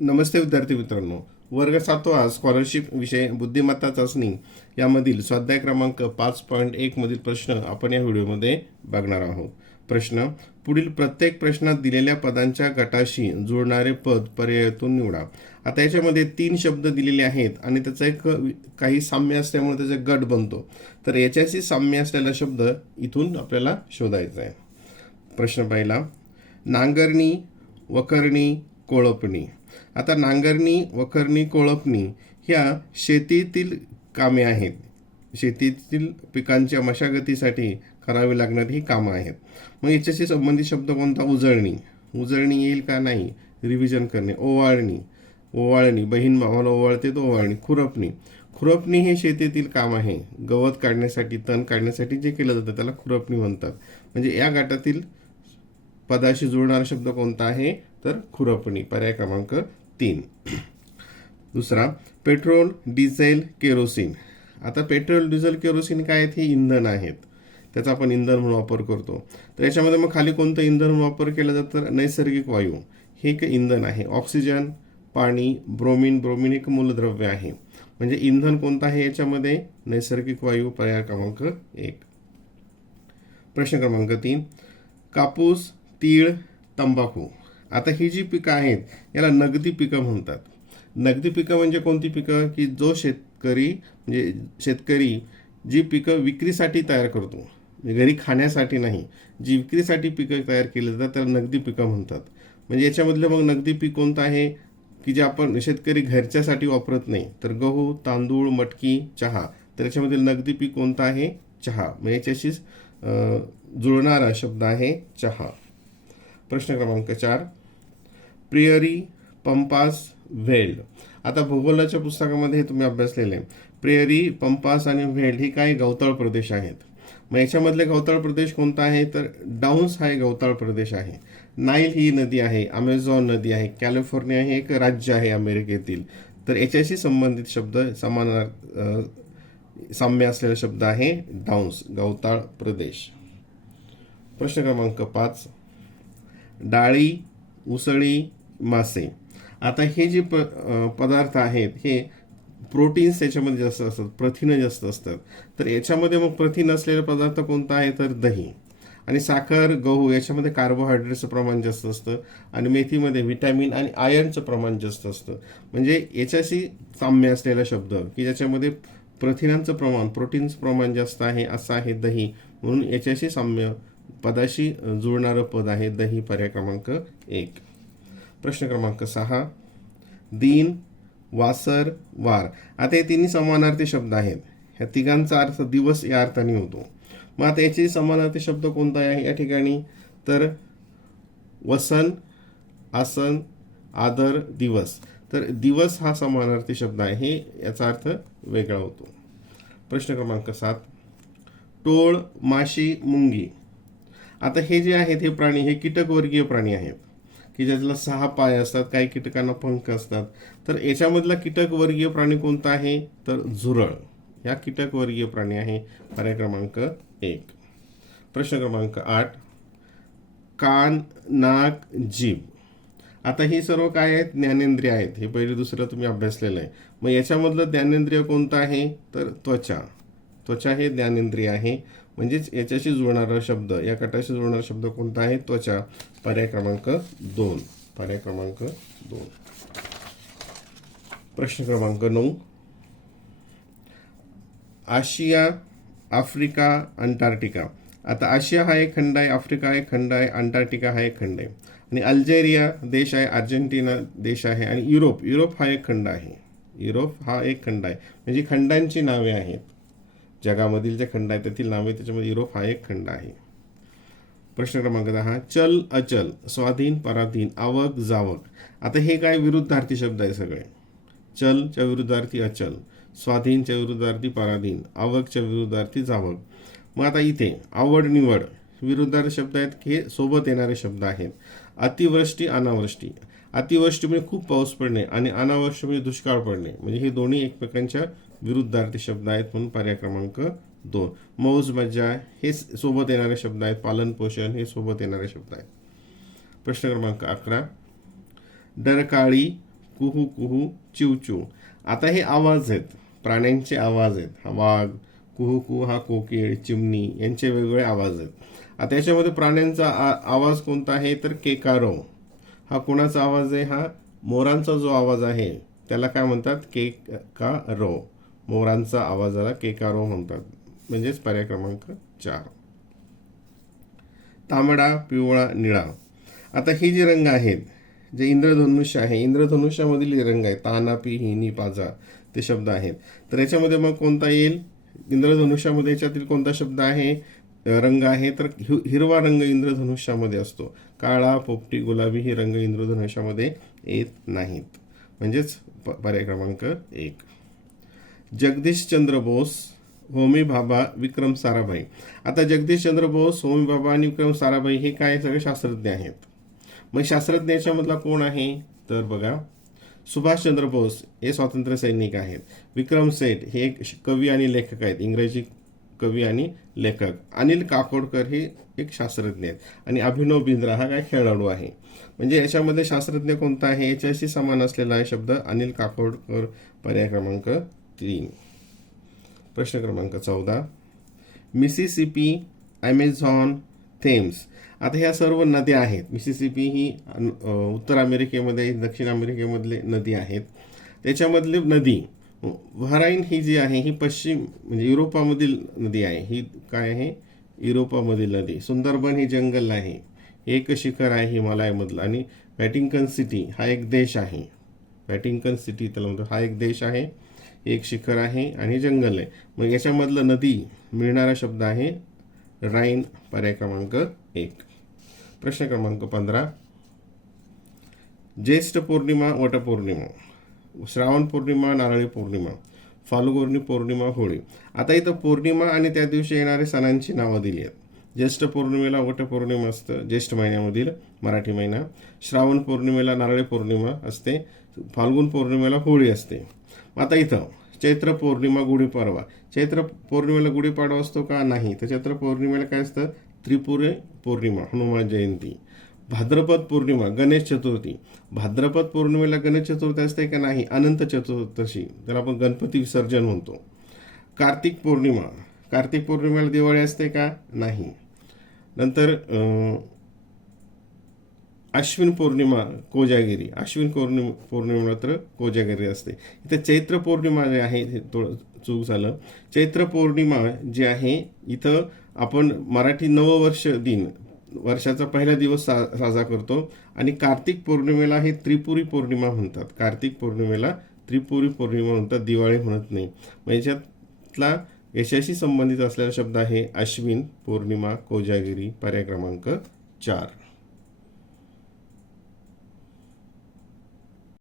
नमस्ते विद्यार्थी मित्रांनो. वर्ग 7वा स्कॉलरशिप विषय बुद्धिमत्ता चाचणी यामधील स्वाध्याय क्रमांक 5.1 मधील प्रश्न आपण या व्हिडिओमध्ये बघणार आहोत. प्रश्न: पुढील प्रत्येक प्रश्नात दिलेल्या पदांच्या गटाशी जुळणारे पद पर्यायातून निवडा. आता याच्यामध्ये 3 शब्द दिलेले आहेत आणि त्याचा एक काही साम्य असल्यामुळे त्याचा गट बनतो. तर याच्याशी साम्य असलेला शब्द इथून आपल्याला शोधायचा आहे. प्रश्न पहिला: नांगरणी, वखरणी, कोळपणी. आता नांगरणी, वखरणी, कोळपणी ह्या शेतीतील कामे आहेत. शेतीतील पिकांच्या मशागतीसाठी करावी लागणारी ही कामं आहेत. मग याच्याशी संबंधित शब्द कोणता? उजळणी. उजळणी येईल का? नाही. रिव्हिजन करणे. ओवाळणी. ओवाळणी, बहीण भावाला ओवाळते तो ओवाळणी. खुरपणी. खुरपणी हे शेतीतील काम आहे. गवत काढण्यासाठी, तण काढण्यासाठी जे केलं जातं त्याला खुरपणी म्हणतात. म्हणजे या गटातील पदाशी जुळणारा शब्द कोणता आहे? तर खुरपणी. पर्याय क्रमांक 3. दुसरा: पेट्रोल, डिझेल, केरोसिन. आता पेट्रोल, डिझेल, केरोसिन काय आहेत? हे इंधन आहेत. त्याचा आपण इंधन म्हणून वापर करतो. तर याच्यामध्ये मग खाली कोणतं इंधन म्हणून वापर केला जातं? तर नैसर्गिक वायू हे एक इंधन आहे. ऑक्सिजन, पाणी, ब्रोमिन. ब्रोमिन एक मूलद्रव्य आहे. म्हणजे इंधन कोणतं आहे याच्यामध्ये? नैसर्गिक वायू. पर्याय क्रमांक 1. प्रश्न क्रमांक 3: कापूस, तीळ, तंबाखू. आता ही जी पिकं आहेत याला नगदी पिकं म्हणतात. नगदी पिकं म्हणजे कोणती पिकं? की जो शेतकरी म्हणजे शेतकरी जी पिकं विक्रीसाठी तयार करतो, म्हणजे घरी खाण्यासाठी नाही, जी विक्रीसाठी पिकं तयार केली जातात त्याला नगदी पिकं म्हणतात. म्हणजे याच्यामधलं मग नगदी पीक कोणतं आहे की जे आपण शेतकरी घरच्यासाठी वापरत नाही? तर गहू, तांदूळ, मटकी, चहा. तर याच्यामधील नगदी पीक कोणतं आहे? चहा. म्हणजे याच्याशी जुळणारा शब्द आहे चहा. प्रश्न क्रमांक 4: प्रियरी, पंपास, व्हेल्ड. आता भूगोलाच्या पुस्तकामध्ये हे तुम्ही अभ्यासलेले आहे. प्रियरी, पंपास आणि व्हेल्ड ही काही गवताळ प्रदेश आहेत. मग याच्यामधले गवताळ प्रदेश कोणता आहे? तर डाऊन्स हा एक गवताळ प्रदेश आहे. नाईल ही नदी आहे. अमेझॉन नदी आहे. कॅलिफोर्निया हे एक राज्य आहे अमेरिकेतील. तर याच्याशी संबंधित शब्द साम्य असलेला शब्द आहे डाऊन्स, गवताळ प्रदेश. प्रश्न क्रमांक 5: डाळी, उसळी, मासे. आता हे जे पदार्थ आहेत हे प्रोटीन्स याच्यामध्ये जास्त असतात, प्रथिनं जास्त असतात. तर याच्यामध्ये मग प्रथिन असलेला पदार्थ कोणता आहे? तर दही. आणि साखर, गहू याच्यामध्ये कार्बोहायड्रेटचं प्रमाण जास्त असतं. आणि मेथीमध्ये व्हिटॅमिन आणि आयर्नचं प्रमाण जास्त असतं. म्हणजे याच्याशी साम्य असलेला शब्द की ज्याच्यामध्ये प्रथिनांचं प्रमाण, प्रोटीन्सचं प्रमाण जास्त आहे असं आहे दही. म्हणून याच्याशी साम्य पदाशी जुळणारं पद आहे दही. पर्याय क्रमांक 1. प्रश्न क्रमांक 6: दिन, वासर, वार. आता हे तिन्ही समानार्थी शब्द आहेत. ह्या तिघांचा अर्थ दिवस या अर्थाने होतो. मग आता याचे समानार्थी शब्द कोणता आहे या ठिकाणी? तर वसन, आसन, आदर, दिवस. तर दिवस हा समानार्थी शब्द आहे. हे याचा अर्थ वेगळा होतो. प्रश्न क्रमांक 7: टोळ, माशी, मुंगी. आता हे जे आहेत हे प्राणी हे कीटकवर्गीय प्राणी आहेत की ज्याला 6 पाय असतात. काही कीटकांना पंख असतात. तर याच्यामधला कीटकवर्गीय प्राणी कोणता आहे? तर झुरळ. या कीटकवर्गीय प्राणी आहे. पर्याय क्रमांक 1. प्रश्न क्रमांक 8: कान, नाक, जीभ. आता ही सर्व काय आहेत? ज्ञानेंद्रिय आहेत. हे पहिले दुसरं तुम्ही अभ्यासलेलं आहे. मग याच्यामधलं ज्ञानेंद्रिय कोणतं आहे? तर त्वचा. त्वचा हे ज्ञानेंद्रिय आहे. म्हणजेच याच्याशी जुळणारा शब्द, या गटाशी जुळणारा शब्द कोणता आहे? त्वचा. पर्याय क्रमांक 2. पर्याय क्रमांक 2. प्रश्न क्रमांक 9: आशिया, आफ्रिका, अंटार्क्टिका. आता आशिया हा एक खंड आहे, आफ्रिका हा एक खंड आहे, अंटार्क्टिका हा एक खंड आहे. आणि अल्जेरिया देश आहे, अर्जेंटिना देश आहे आणि युरोप हा एक खंड आहे. युरोप हा एक खंड आहे. म्हणजे खंडांची नावे आहेत. जगामधील जे खंड आहेत त्यातील नावे, त्याच्यामध्ये युरोप हा एक खंड आहे. प्रश्न क्रमांक 10: चल, अचल, स्वाधीन, पराधीन, आवक, जावक. आता हे काय विरुद्धार्थी शब्द आहे सगळे. चलच्या विरुद्धार्थी अचल, स्वाधीनच्या विरुद्धार्थी पराधीन, आवकच्या विरुद्धार्थी जावक. मग आता इथे आवड, निवड विरुद्धार्थी शब्द आहेत की हे सोबत येणारे शब्द आहेत. अतिवृष्टी, अनावृष्टी. अतिवृष्टी म्हणजे खूप पाऊस पडणे आणि अनावृष्टी म्हणजे दुष्काळ पडणे. म्हणजे हे दोन्ही एकमेकांच्या विरुद्धार्थी शब्द आहेत. म्हणून पर्याय क्रमांक 2. मौज, मज्जा हे सोबत येणारे शब्द आहेत. पालन पोषण हे सोबत येणारे शब्द आहेत. प्रश्न क्रमांक 11: डरकाळी, कुहू कुहू, चिवचिव. आता हे आवाज आहेत, प्राण्यांचे आवाज आहेत. हा वाघ, कुहू कुहू हा कोकिळ, चिमणी यांचे वेगवेगळे आवाज आहेत. आता याच्यामध्ये प्राण्यांचा आवाज कोणता आहे तर केकारो. हा कोणाचा आवाज आहे? हा मोरांचा जो आवाज आहे त्याला काय म्हणतात? केकारो. मोरांचा आवाजाला केकारो म्हणतात. म्हणजेच पर्याय क्रमांक 4. तांबडा, पिवळा, निळा. आता ही जी रंग आहेत, जे इंद्रधनुष्य आहे, इंद्रधनुष्यामधील जे रंग आहेत, ताना, पी, हिनी, पाजा ते शब्द आहेत. तर याच्यामध्ये मग कोणता येईल? इंद्रधनुष्यामध्ये याच्यातील कोणता शब्द आहे, रंग आहे तर हिरवा रंग इंद्रधनुष्यामध्ये असतो. काळा, पोपटी, गुलाबी हे रंग इंद्रधनुष्यामध्ये येत नाहीत. म्हणजेच पर्याय क्रमांक 1. जगदीशचंद्र बोस, होमी भाभा, विक्रम साराभाई. आता जगदीशचंद्र बोस, होमी भाभा आणि विक्रम साराभाई हे काय सगळे शास्त्रज्ञ आहेत. मग शास्त्रज्ञ याच्यामधला कोण आहे तर बघा, सुभाषचंद्र बोस हे स्वातंत्र्य सैनिक आहेत. विक्रम सेठ हे एक कवी आणि लेखक आहेत, इंग्रजी कवी आणि लेखक. अनिल काकोडकर हे एक शास्त्रज्ञ आहेत. आणि अभिनव बिंद्रा हा काय खेळाडू आहे. म्हणजे याच्यामध्ये शास्त्रज्ञ कोणता आहे? याच्याशी समान असलेला आहे शब्द अनिल काकोडकर. पर्याय क्रमांक 3. प्रश्न क्रमांक 14. Mississippi, Amazon, Thames. आता ह्या सर्व नद्या आहेत. मिसिसिपी ही उत्तर अमेरिकेमध्ये, दक्षिण अमेरिकेमधले नदी आहेत. त्याच्यामधली नदी व्हराईन ही जी आहे ही पश्चिम म्हणजे युरोपामधील नदी आहे. ही काय आहे? युरोपामधील नदी. सुंदरबन ही जंगल आहे. एक शिखर आहे हिमालयामधलं. आणि व्हॅटिकन सिटी हा एक देश आहे. व्हॅटिकन सिटी त्याला म्हणतो. हा एक देश आहे, एक शिखर आहे आणि जंगल आहे. मग याच्यामधलं नदी मिळणारा शब्द आहे राईन. पर्याय क्रमांक 1. प्रश्न क्रमांक 15. ज्येष्ठ पौर्णिमा, वटपौर्णिमा, श्रावण पौर्णिमा, नारळी पौर्णिमा, फाल्गुनी पौर्णिमा, होळी. आता इथं पौर्णिमा आणि त्या दिवशी येणाऱ्या सणांची नावं दिली आहेत. ज्येष्ठ पौर्णिमेला वटपौर्णिमा असतं, ज्येष्ठ महिन्यामधील मराठी महिना. श्रावण पौर्णिमेला नारळी पौर्णिमा असते. फाल्गुन पौर्णिमेला होळी असते. आता इथं चैत्र पौर्णिमा, गुढीपाडवा. चैत्र पौर्णिमेला गुढीपाडवा असतो का? नाही. तर चैत्र पौर्णिमेला काय असतं? त्रिपुरी पौर्णिमा, हनुमान जयंती. भाद्रपद पौर्णिमा, गणेश चतुर्थी. भाद्रपद पौर्णिमेला गणेश चतुर्थी असते का? नाही. अनंत चतुर्दशी, त्याला आपण गणपती विसर्जन म्हणतो. कार्तिक पौर्णिमा, कार्तिक पौर्णिमेला दिवाळी असते का? नाही. नंतर अश्विन पौर्णिमा, कोजागिरी. अश्विन पौर्णिमेला तर कोजागिरी असते. इथं चैत्र पौर्णिमा जे आहे हे थोडं चूक झालं. चैत्र पौर्णिमा जी आहे इथं आपण मराठी नववर्ष दिन, वर्षाचा पहिला दिवस साजरा करतो. आणि कार्तिक पौर्णिमेला हे त्रिपुरी पौर्णिमा म्हणतात. कार्तिक पौर्णिमेला त्रिपुरी पौर्णिमा म्हणतात, दिवाळी म्हणत नाही. मग याच्यातला याच्याशी संबंधित असलेला शब्द आहे अश्विन पौर्णिमा, कोजागिरी. पर्याय क्रमांक 4.